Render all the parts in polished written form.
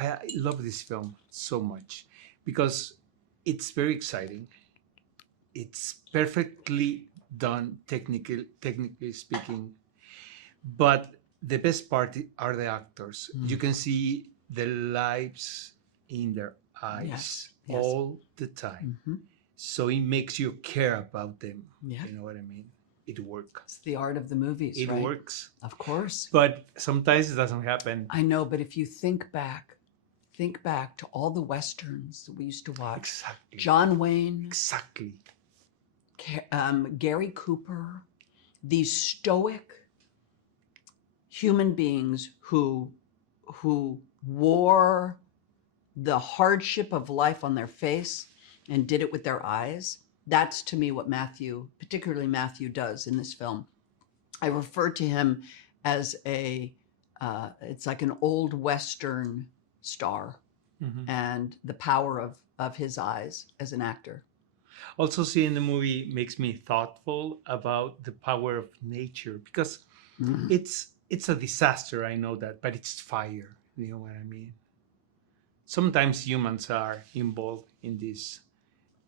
I love this film so much because it's very exciting. It's perfectly done, technically speaking. But the best part are the actors. You can see the lives in their eyes Yes. Yes. all the time. So it makes you care about them. Yeah. You know what I mean? It works. It's the art of the movies, It right? works. Of course. But sometimes it doesn't happen. I know, but if you think back to all the Westerns that we used to watch. Exactly. John Wayne. Exactly. Gary Cooper. These stoic human beings who wore the hardship of life on their face and did it with their eyes. That's to me what Matthew, particularly Matthew, does in this film. I refer to him as it's like an old Western star, and the power of his eyes as an actor. Also, seeing the movie makes me thoughtful about the power of nature because it's a disaster. I know that, but it's fire. You know what I mean? Sometimes humans are involved in this,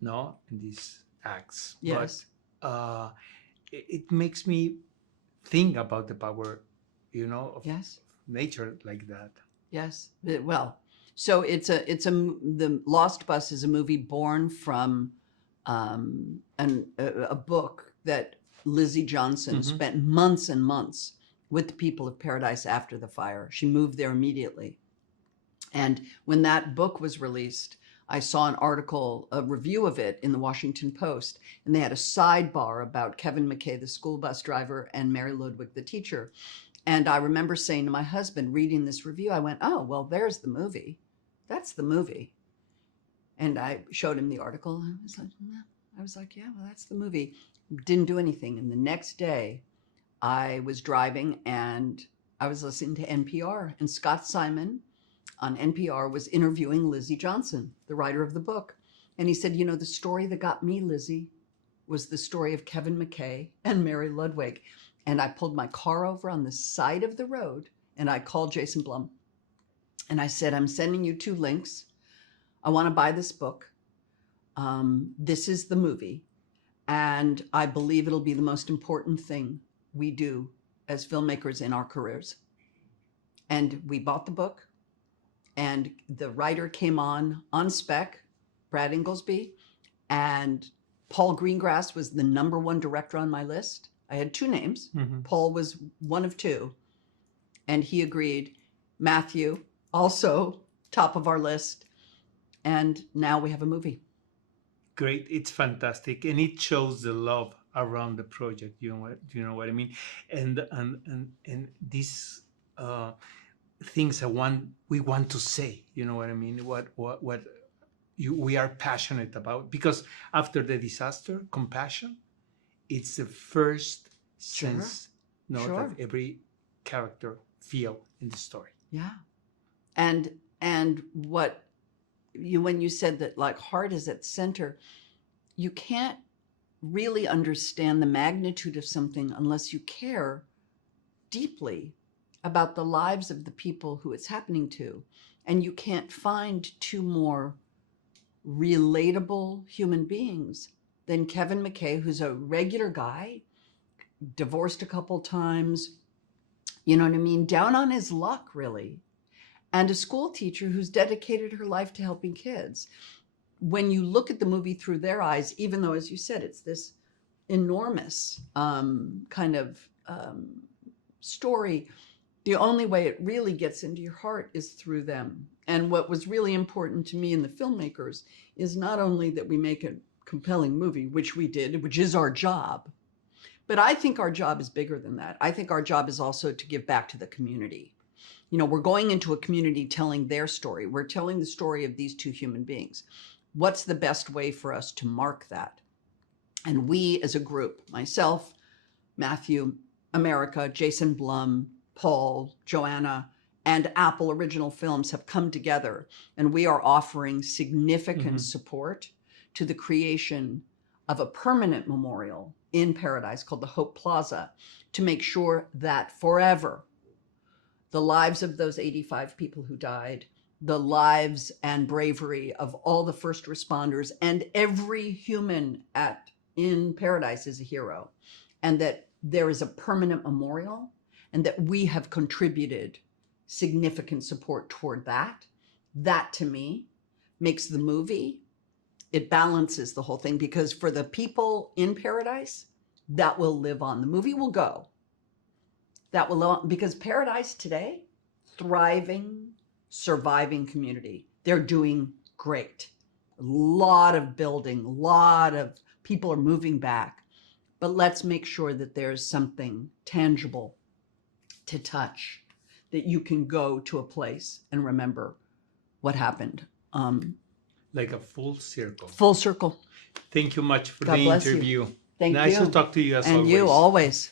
no, in these acts. Yes. But it makes me think about the power, of Yes. nature like that. Yes. Well, so the Lost Bus is a movie born from a book that Lizzie Johnson spent months and months with the people of Paradise after the fire. She moved there immediately. And when that book was released, I saw an article, a review of it in the Washington Post, and they had a sidebar about Kevin McKay, the school bus driver, and Mary Ludwig, the teacher. And I remember saying to my husband, reading this review, I went, oh, well, there's the movie. That's the movie. And I showed him the article, and I was like, yeah, well, that's the movie. Didn't do anything. And the next day, I was driving, and I was listening to NPR, and Scott Simon on NPR was interviewing Lizzie Johnson, the writer of the book. And he said, the story that got me, Lizzie, was the story of Kevin McKay and Mary Ludwig. And I pulled my car over on the side of the road, and I called Jason Blum. And I said, I'm sending you 2 links. I want to buy this book. This is the movie. And I believe it'll be the most important thing we do as filmmakers in our careers. And we bought the book, and the writer came on spec, Brad Inglesby, and Paul Greengrass was the #1 director on my list. I had 2 names. Paul was one of 2, and he agreed. Matthew, also top of our list. And now we have a movie. Great. It's fantastic. And it shows the love around the project. You know what I mean? And these things we want to say, you know what I mean? We are passionate about, because after the disaster, compassion, it's the first sense that every character feel in the story. Yeah. And when you said that, like, heart is at center, you can't really understand the magnitude of something unless you care deeply about the lives of the people who it's happening to. And you can't find 2 more relatable human beings than Kevin McKay, who's a regular guy, divorced a couple times, you know what I mean, down on his luck, really, and a school teacher who's dedicated her life to helping kids. When you look at the movie through their eyes, even though, as you said, it's this enormous kind of story, the only way it really gets into your heart is through them. And what was really important to me and the filmmakers is not only that we make a compelling movie, which we did, which is our job, but I think our job is bigger than that. I think our job is also to give back to the community. We're going into a community telling their story. We're telling the story of these 2 human beings. What's the best way for us to mark that? And we as a group, myself, Matthew, America, Jason Blum, Paul, Joanna, and Apple Original Films have come together, and we are offering significant support to the creation of a permanent memorial in Paradise called the Hope Plaza, to make sure that forever the lives of those 85 people who died the lives and bravery of all the first responders, and every human in paradise is a hero, and that there is a permanent memorial, and that we have contributed significant support toward that. That to me makes the movie, it balances the whole thing, because for the people in paradise, that will live on. The movie will go. That will live on, because paradise today, thriving, surviving community. They're doing great. A lot of building, a lot of people are moving back. But let's make sure that there's something tangible to touch, that you can go to a place and remember what happened. Like a full circle. Full circle. Thank you much for God the bless you. interview. Thank Nice you. to talk to you as And always. you always.